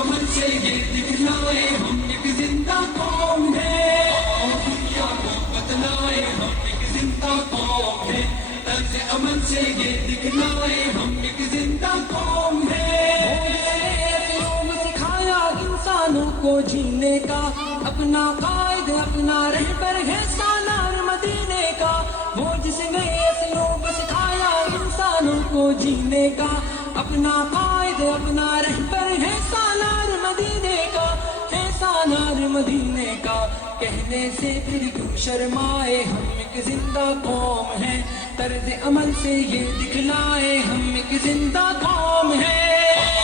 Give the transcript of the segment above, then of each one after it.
عمل سے یہ دکھلائے ہم ایک زندہ قوم ہے، اور دنیا کو بتلائے ہم ایک زندہ قوم ہے، طرز عمل سے یہ دکھلائے ہم ایک زندہ قوم ہے۔ سکھایا انسانوں کو جینے کا، اپنا قائد اپنا رہبر ہے سالار مدینے کا، وہ جس نے اسلوب سکھایا انسانوں کو جینے کا، اپنا قائد اپنا رہبر ہے سالار مدینے کا، ہے سالار مدینے کا۔ کہنے سے پھر کیوں شرمائے ہم ایک زندہ قوم ہے، طرز عمل سے یہ دکھلائے ہم ایک زندہ قوم ہے۔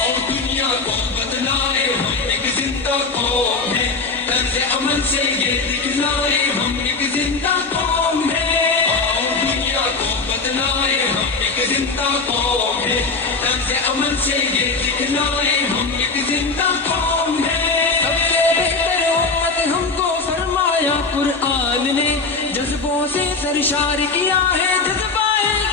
اور دنیا کو بتلائے ہم ایک زندہ قوم ہے، طرز عمل سے یہ دکھلائے ہم ایک زندہ قوم ہے، اور دنیا کو بتلائے ہم ایک زندہ قوم ہے، طرز عمل سے یہ دکھلائے ہم ایک زندہ قوم ہے۔ سب سے بہتر امت ہم کو فرمایا قرآن نے، جذبوں سے سرشار کیا ہے جذبہ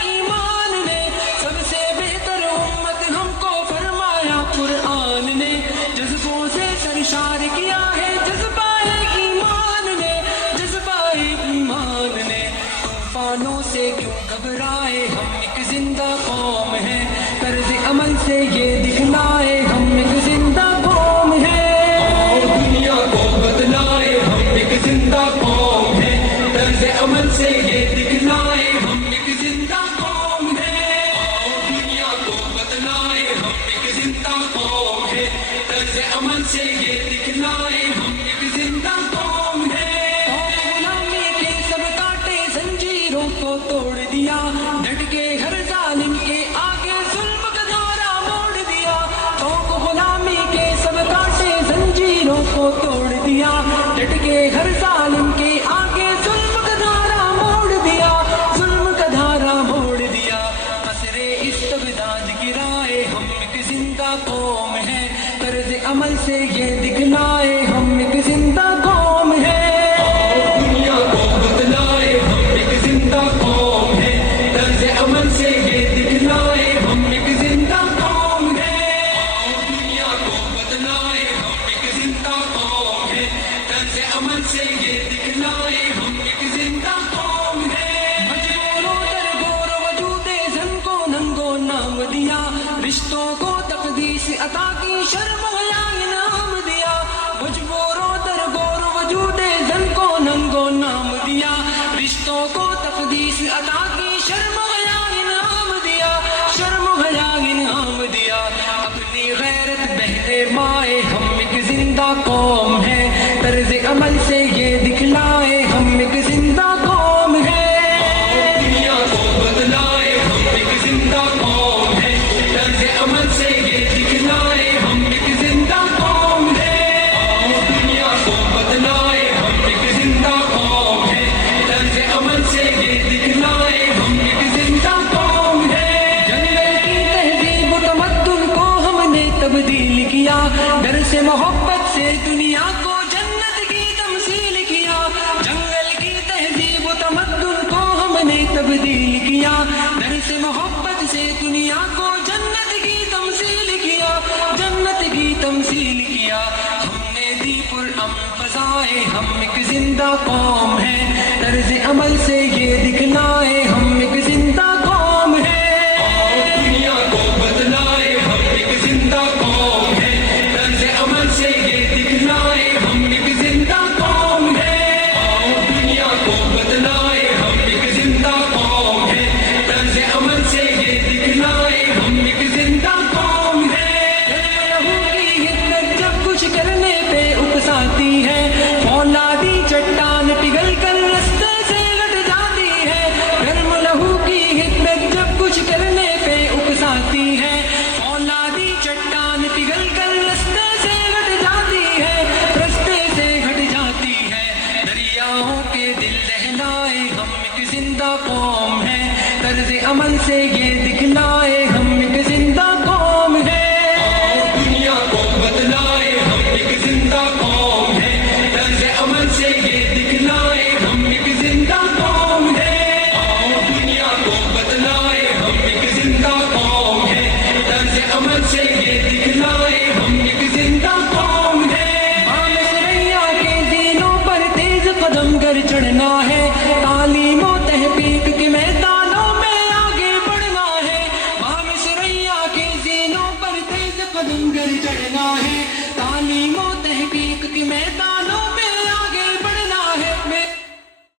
ایمان نے، سب سے بہتر امت ہم کو فرمایا قرآن نے، جذبوں سے سرشار کیا ہے جذبہ ایمان نے، جذبہ ایمان نے۔ طوفانوں سے کیوں گھبرائے ہم ایک زندہ قوم ہے، طرز عمل سے یہ دکھلائے ہم ایک زندہ قوم ہے۔ اور دنیا کو بتلائے ہم ایک زندہ قوم ہے، طرز عمل سے یہ دکھلائے ہم ایک زندہ قوم ہے، اور دنیا کو بتلائے ہم ایک زندہ قوم ہے، طرز عمل سے یہ دکھلائے ہم ایک زندہ قوم ہے۔ غلامی کے سب کاٹے زنجیروں کو توڑ دیا، ڈٹ کے ہر ظالم کے آگے ظلم کا دھارا موڑ دیا، غلامی کے سب کاٹے زنجیروں کو توڑ دیا، ڈٹ کے ہر ظالم کے آگے ظلم کا دھارا موڑ دیا، ظلم کا دھارا موڑ دیا۔ قصر استبداد گرائے ہم ایک زندہ قوم ہے، طرز عمل سے یہ دکھلائے ہم ایک زندہ قوم ہے۔ دنیا کو بتلائے ہم ایک زندہ قوم ہے، طرز عمل سے یہ دکھلائے ہم ایک زندہ قوم ہے، اور دنیا کو بتلائے ہم ایک زندہ قوم ہے، طرز عمل سے یہ دکھلائے ہم ایک زندہ قوم ہے۔ مجبوروں در گور وجود زن کو ننگو نام دیا، رشتوں کو تقدیس عطا کی شرم حیا انعام دیا، مجبوروں در گور وجود زن کو ننگو نام دیا، رشتوں کو تقدیس عطا کی شرم حیا انعام دیا، شرم حیا انعام دیا۔ اپنی غیرت بہنے مائے ہم ایک زندہ قوم ہے، طرز عمل سے یہ دکھلائے ہم ایک زندہ قوم ہے۔ دنیا کو بتلائے ہم ایک زندہ قوم ہے، طرز عمل سے یہ دکھلائے ہم ایک زندہ قوم ہے، اور دنیا کو بتلائے ہم ایک زندہ قوم ہے، طرز عمل سے یہ دکھلائے ہم ایک زندہ قوم ہے۔ جنگل کی تہذیب و تمدن کو ہم نے تبدیل کیا، ڈر سے محبت سے دنیا کو جنت کی تمثیل کیا، جنگل کی تہذیب و تمدن کو ہم نے تبدیل کیا، ڈر سے محبت سے دنیا کو جنت کی تمثیل کیا، جنت کی تمثیل کیا۔ ہم نے دی پرامن فضائے ہم ایک زندہ قوم ہے، طرز عمل سے یہ دکھلائے ہم ایک زندہ قوم ہے۔ دنیا کو بتلائے ہم ایک زندہ قوم ہے، طرز عمل سے یہ دکھلائے ہم ایک زندہ قوم ہے، اور دنیا کو بتلائے ہم ایک زندہ قوم ہے، طرز عمل سے یہ دکھلائے ہم ایک زندہ قوم ہے۔ لہو کی حدت جب کچھ کرنے پہ اکساتی ہے، فولادی چٹان پگھل کر رستے سے لٹ جاتی ہے، گرم لہو کی حدت جب کچھ کرنے پہ اکساتی ہے، فولادی چٹان پگھل کر رستے سے لٹ جاتی ہے، رستے سے ہٹ جاتی ہے۔ دریاؤں کے دل دہلائے ہم ایک زندہ قوم ہے، طرز عمل سے یہ دکھلائے ہم